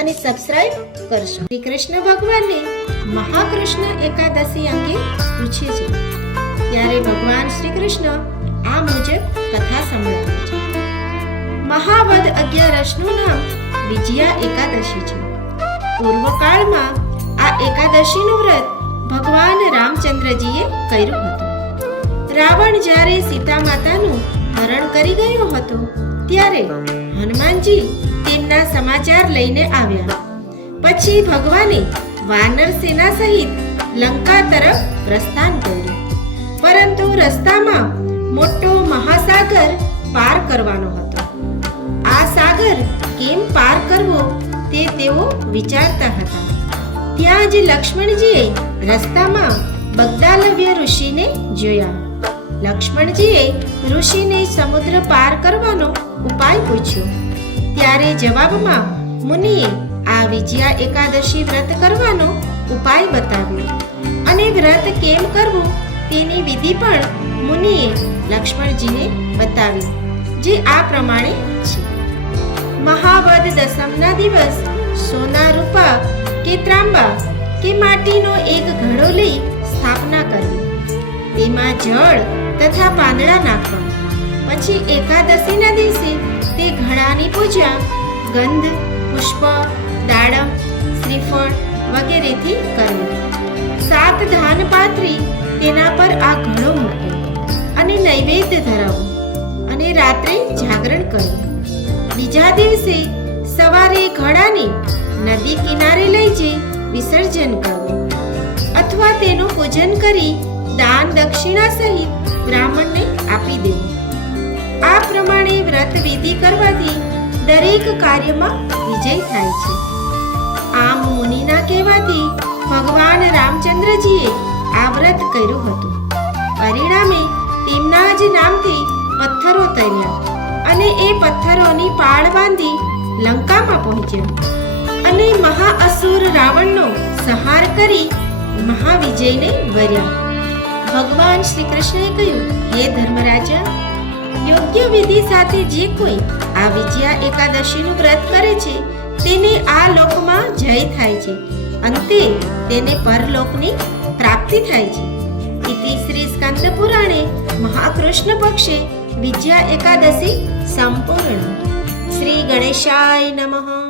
અને સબસ્ક્રાઇબ કરશો. શ્રી કૃષ્ણ ભગવાનને મહાકૃષ્ણ એકાદશી અંગે પૂછે છે. ત્યારે ભગવાન શ્રી કૃષ્ણ આ મુજબ કથા સંભળાવે છે. મહાવદ અગિયારસનું નામ વિજયા એકાદશી છે. પૂર્વકાળમાં આ એકાદશીનું વ્રત ભગવાન રામચંદ્રજીએ કર્યું હતું. રાવણ જ્યારે સીતા માતાનું હરણ કરી ગયો હતો, ત્યારે હનુમાનજી તેમના સમાચાર લઈને આવ્યા. પછી ભગવાને વાનર સેના સહિત લંકા તરફ પ્રસ્થાન કર્યું. પરંતુ રસ્તામાં મોટો મહાસાગર પાર કરવાનો હતો. આ સાગર કેમ પાર કરવો તે તેઓ વિચારતા હતા. ત્યાં જ લક્ષ્મણજીએ રસ્તામાં બગદાલવ્ય ઋષિને જોયા. લક્ષ્મણજીએ ઋષિને સમુદ્ર પાર કરવાનો ઉપાય પૂછ્યો. ત્યારે જવાબમાં મુનિએ આ વિજયા એકાદશી વ્રત કરવાનો ઉપાય બતાવ્યો. અને વ્રત કેમ કરવું તેની વિધિ પણ મુનિએ લક્ષ્મણજીને બતાવી, જે આ પ્રમાણે છે. મહાવદ દસમના દિવસ સોના રૂપા કે ત્રાંબા કે માટીનો એક ઘડો લઈ સ્થાપના કરવી. તેમાં જળ તથા પાંદડા નાખવા. પછી એકાદશીના દિવસે તે ઘણાની પૂજા, ગંધ, પુષ્પ દાડમ શ્રીફળ વગેરેથી કરવું સાત ધાન પાથરી તેના પર આ ઘડો મૂકવો અને નૈવેદ્ય ધરાવો અને રાત્રે જાગરણ કરવું બીજા દિવસે સવારે ઘડાને નદી કિનારે લઈ જઈ વિસર્જન કરવું અથવા તેનું પૂજન કરી દાન દક્ષિણા સહિત બ્રાહ્મણને આપી દેવું. આ પ્રમાણે વ્રત વિધિ કરવાથી દરેક કાર્યમાં વિજય થાય છે. આમ મુનિના કહેવાથી ભગવાન રામચંદ્રજીએ આ વ્રત કર્યું હતું. પરિણામે તેમના જ નામથી પથ્થરો તર્યા અને એ પથ્થરોની પાળ બાંધી લંકામાં પહોંચ્યા અને મહાઅસુર રાવણનો સંહાર કરી મહાવિજયને વર્યા. ભગવાન શ્રી કૃષ્ણએ કહ્યું, હે ધર્મરાજા યોગ્ય વિધિ સાથે જે કોઈ આ વિજયા એકાદશીનું વ્રત કરે છે, તેને આ લોકમાં જય થાય છે. અંતે તેને પરલોકની પ્રાપ્તિ થાય છે. ઇતિ શ્રી સ્કંદ પુરાણે મહાકૃષ્ણ પક્ષે વિજયા એકાદશી સંપૂર્ણ. શ્રી ગણેશાય નમઃ.